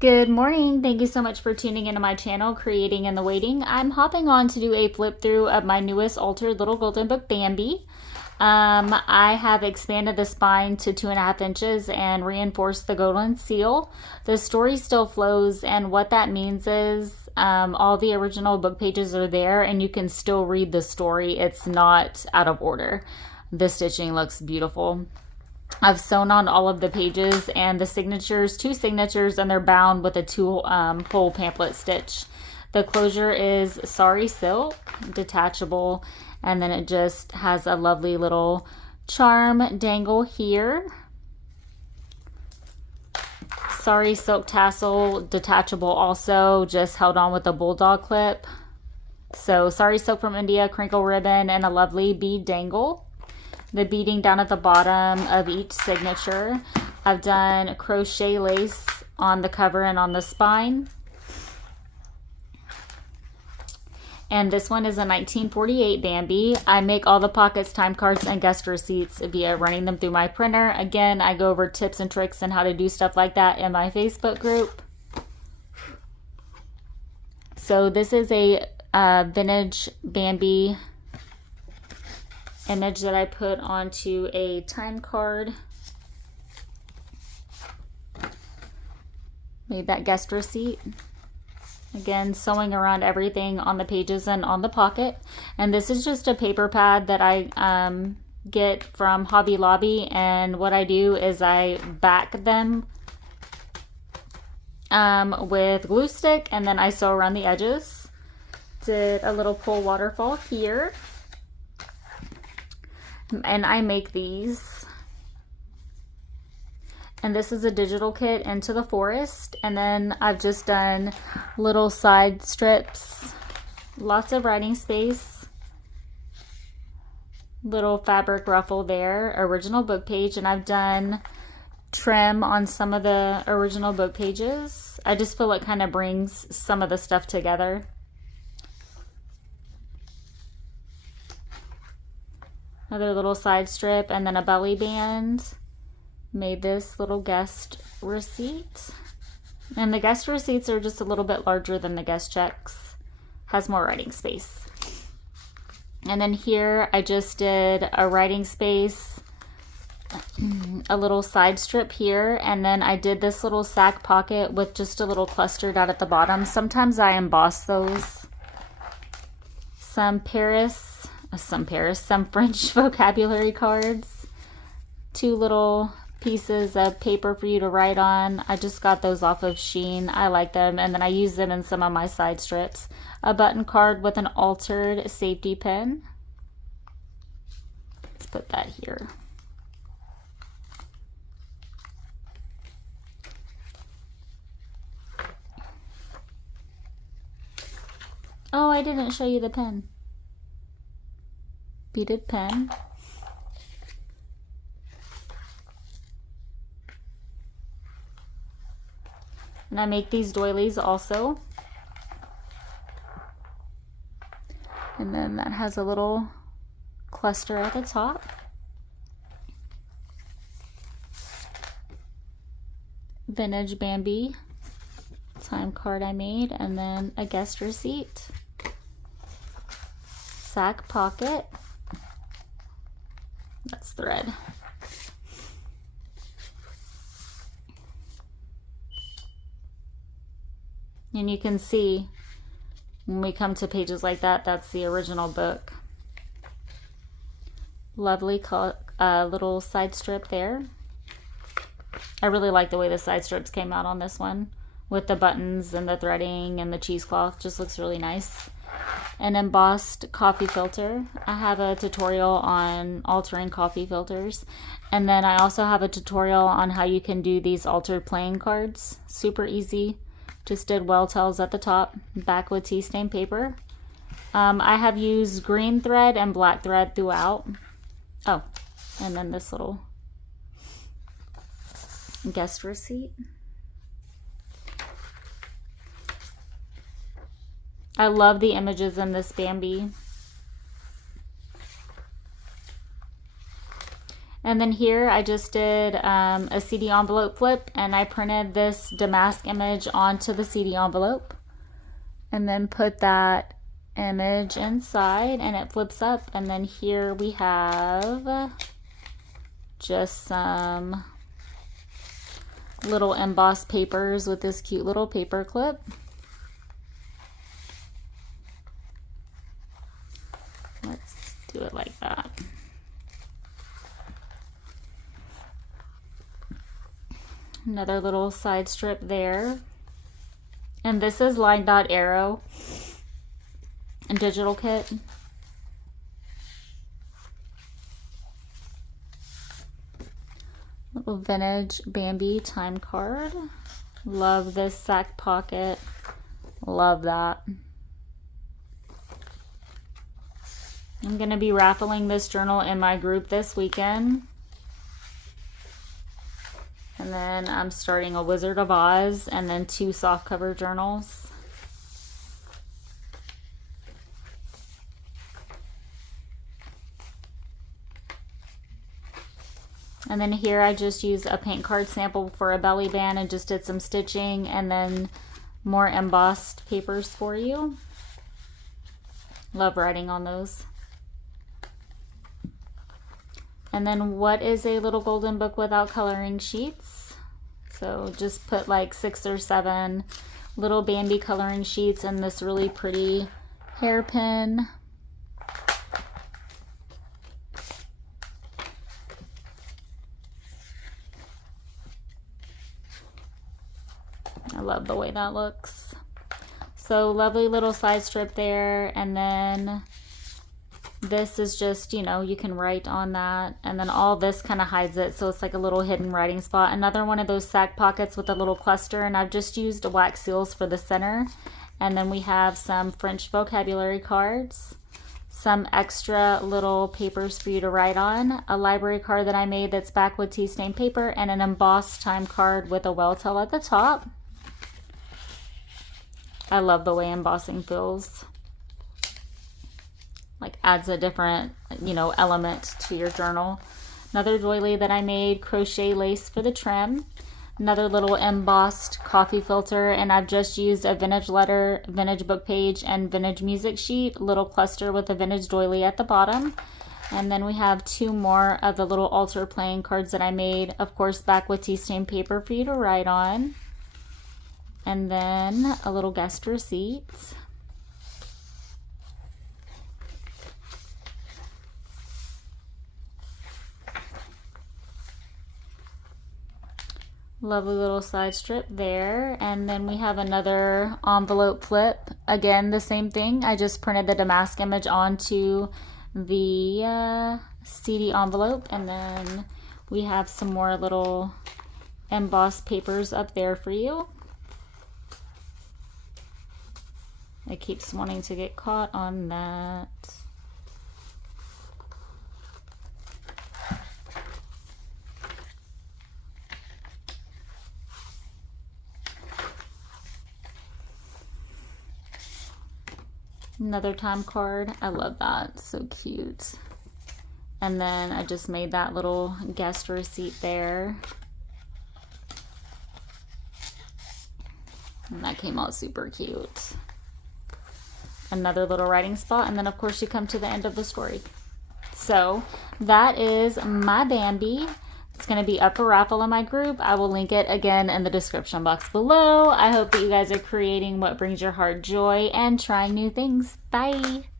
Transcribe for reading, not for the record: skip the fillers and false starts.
Good morning. Thank you so much for tuning into my channel, Creating in the Waiting. I'm hopping on to do a flip through of my newest altered little golden book, Bambi. I have expanded the spine to 2.5 inches and reinforced the golden seal. The story still flows, and what that means is all the original book pages are there and you can still read the story. It's not out of order. The stitching looks beautiful. I've sewn on all of the pages and the signatures, 2 signatures, and they're bound with a 2-hole pamphlet stitch. The closure is sari silk, detachable, and then it just has a lovely little charm dangle here. Sari silk tassel, detachable also, just held on with a bulldog clip. So sari silk from India, crinkle ribbon, and a lovely bead dangle. The beading down at the bottom of each signature. I've done crochet lace on the cover and on the spine. And this one is a 1948 Bambi. I make all the pockets, time cards, and guest receipts via running them through my printer. Again, I go over tips and tricks and how to do stuff like that in my Facebook group. So this is a vintage Bambi image that I put onto a time card. Made that guest receipt. Again, sewing around everything on the pages and on the pocket. And this is just a paper pad that I get from Hobby Lobby, and what I do is I back them with glue stick, and then I sew around the edges. Did a little pull waterfall here. And I make these, and this is a digital kit, Into the Forest, and then I've just done little side strips, lots of writing space, little fabric ruffle there, original book page, and I've done trim on some of the original book pages. I just feel it kind of brings some of the stuff together. Another little side strip, and then a belly band. Made this little guest receipt. And the guest receipts are just a little bit larger than the guest checks. Has more writing space. And then here I just did a writing space, a little side strip here, and then I did this little sack pocket with just a little cluster dot at the bottom. Sometimes I emboss those. Some French vocabulary cards, 2 little pieces of paper for you to write on. I just got those off of Shein. I like them, and then I use them in some of my side strips. A button card with an altered safety pin. Let's put that here. Oh, I didn't show you the pen. Beaded pen. And I make these doilies also. And then that has a little cluster at the top. Vintage Bambi time card I made, and then a guest receipt. Sack pocket. That's thread. And you can see when we come to pages like that, that's the original book. Lovely little side strip there. I really like the way the side strips came out on this one with the buttons and the threading and the cheesecloth. Just looks really nice. An embossed coffee filter. I have a tutorial on altering coffee filters, and then I also have a tutorial on how you can do these altered playing cards. Super easy. Just did well tells at the top, back with tea stain paper. I have used green thread and black thread throughout. Oh, and then this little guest receipt. I love the images in this Bambi. And then here I just did a CD envelope flip, and I printed this damask image onto the CD envelope and then put that image inside and it flips up. And then here we have just some little embossed papers with this cute little paper clip. Let's do it like that. Another little side strip there. And this is Line Dot Arrow and digital kit. Little vintage Bambi time card. Love this sack pocket. Love that. I'm going to be raffling this journal in my group this weekend. And then I'm starting a Wizard of Oz and then 2 softcover journals. And then here I just used a paint card sample for a belly band and just did some stitching and then more embossed papers for you. Love writing on those. And then what is a little golden book without coloring sheets? So just put like 6 or 7 little Bambi coloring sheets and this really pretty hairpin. I love the way that looks. So lovely little side strip there, and then this is just, you know, you can write on that, and then all this kind of hides it, so it's like a little hidden writing spot. Another one of those sack pockets with a little cluster, and I've just used wax seals for the center. And then we have some French vocabulary cards, some extra little papers for you to write on, a library card that I made that's back with tea stained paper, and an embossed time card with a well tell at the top. I love the way embossing feels. Like adds a different, you know, element to your journal. Another doily that I made, crochet lace for the trim. Another little embossed coffee filter, and I've just used a vintage letter, vintage book page, and vintage music sheet, little cluster with a vintage doily at the bottom. And then we have 2 more of the little altar playing cards that I made, of course back with tea stained paper for you to write on. And then a little guest receipt. Lovely little side strip there. And then we have another envelope flip. Again, the same thing. I just printed the damask image onto the CD envelope. And then we have some more little embossed papers up there for you. It keeps wanting to get caught on that. Another time card. I love that. So cute. And then I just made that little guest receipt there. And that came out super cute. Another little writing spot, and then of course you come to the end of the story. So that is my Bambi. It's going to be up for raffle in my group. I will link it again in the description box below. I hope that you guys are creating what brings your heart joy and trying new things. Bye.